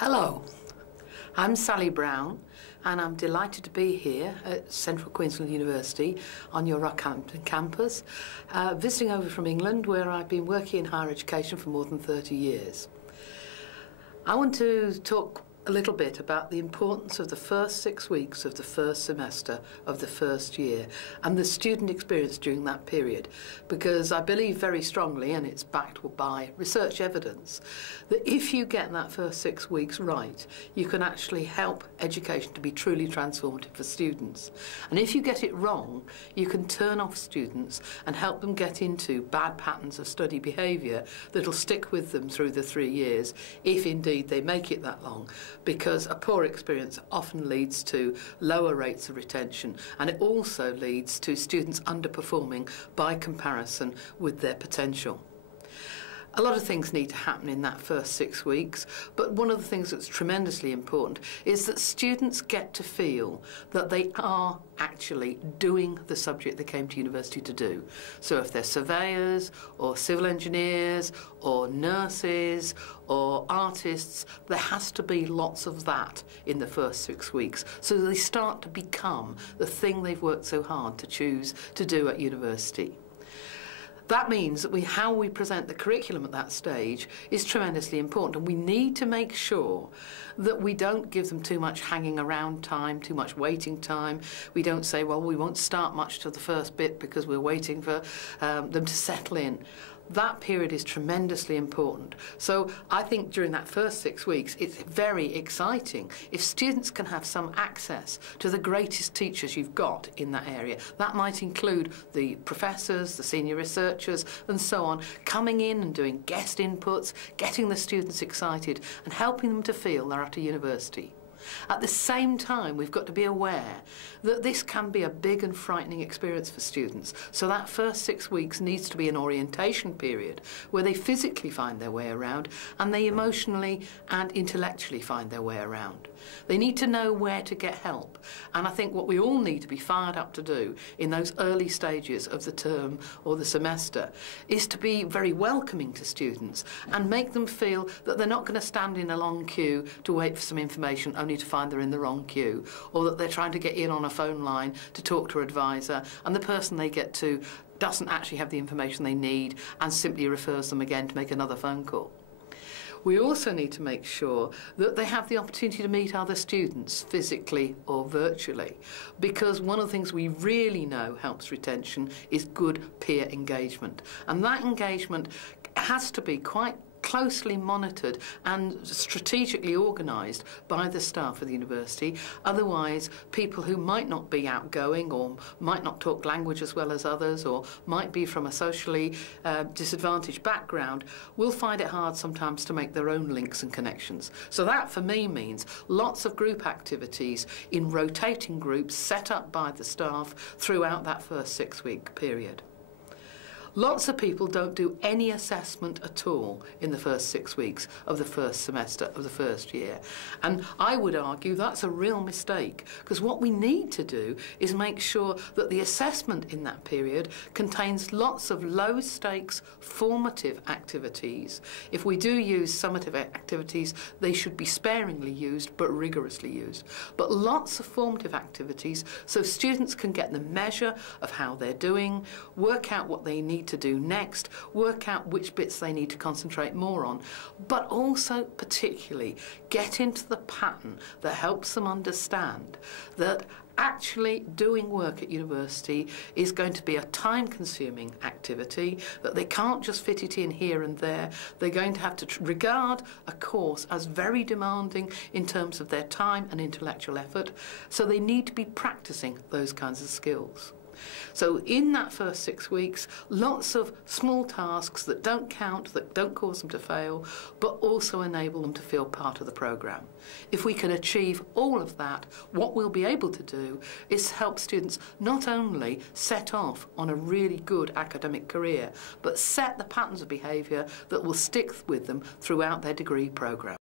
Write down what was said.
Hello, I'm Sally Brown and I'm delighted to be here at Central Queensland University on your Rockhampton campus, visiting over from England where I've been working in higher education for more than 30 years. I want to talk a little bit about the importance of the first 6 weeks of the first semester of the first year and the student experience during that period, because I believe very strongly, and it's backed by research evidence, that if you get that first 6 weeks right, you can actually help education to be truly transformative for students. And if you get it wrong, you can turn off students and help them get into bad patterns of study behaviour that'll stick with them through the 3 years, if indeed they make it that long. Because a poor experience often leads to lower rates of retention, and it also leads to students underperforming by comparison with their potential. A lot of things need to happen in that first 6 weeks, but one of the things that's tremendously important is that students get to feel that they are actually doing the subject they came to university to do. So if they're surveyors or civil engineers or nurses or artists, there has to be lots of that in the first 6 weeks, so they start to become the thing they've worked so hard to choose to do at university. That means that how we present the curriculum at that stage is tremendously important, and we need to make sure that we don't give them too much hanging around time, too much waiting time. We don't say, well, we won't start much till the first bit because we're waiting for them to settle in. That period is tremendously important. So I think during that first 6 weeks, it's very exciting if students can have some access to the greatest teachers you've got in that area. That might include the professors, the senior researchers, and so on, coming in and doing guest inputs, getting the students excited and helping them to feel they're at a university. At the same time, we've got to be aware that this can be a big and frightening experience for students. So that first 6 weeks needs to be an orientation period where they physically find their way around and they emotionally and intellectually find their way around. They need to know where to get help. And I think what we all need to be fired up to do in those early stages of the term or the semester is to be very welcoming to students and make them feel that they're not going to stand in a long queue to wait for some information only to find they're in the wrong queue, or that they're trying to get in on a phone line to talk to an advisor and the person they get to doesn't actually have the information they need and simply refers them again to make another phone call. We also need to make sure that they have the opportunity to meet other students physically or virtually, because one of the things we really know helps retention is good peer engagement, and that engagement has to be quite closely monitored and strategically organised by the staff of the university. Otherwise, people who might not be outgoing or might not talk language as well as others or might be from a socially disadvantaged background will find it hard sometimes to make their own links and connections. So that for me means lots of group activities in rotating groups set up by the staff throughout that first 6 week period. Lots of people don't do any assessment at all in the first 6 weeks of the first semester of the first year. And I would argue that's a real mistake, because what we need to do is make sure that the assessment in that period contains lots of low-stakes formative activities. If we do use summative activities, they should be sparingly used but rigorously used. But lots of formative activities so students can get the measure of how they're doing, work out what they need to do next, work out which bits they need to concentrate more on, but also particularly get into the pattern that helps them understand that actually doing work at university is going to be a time-consuming activity, that they can't just fit it in here and there. They're going to have to regard a course as very demanding in terms of their time and intellectual effort, so they need to be practicing those kinds of skills. So in that first 6 weeks, lots of small tasks that don't count, that don't cause them to fail, but also enable them to feel part of the programme. If we can achieve all of that, what we'll be able to do is help students not only set off on a really good academic career, but set the patterns of behaviour that will stick with them throughout their degree programme.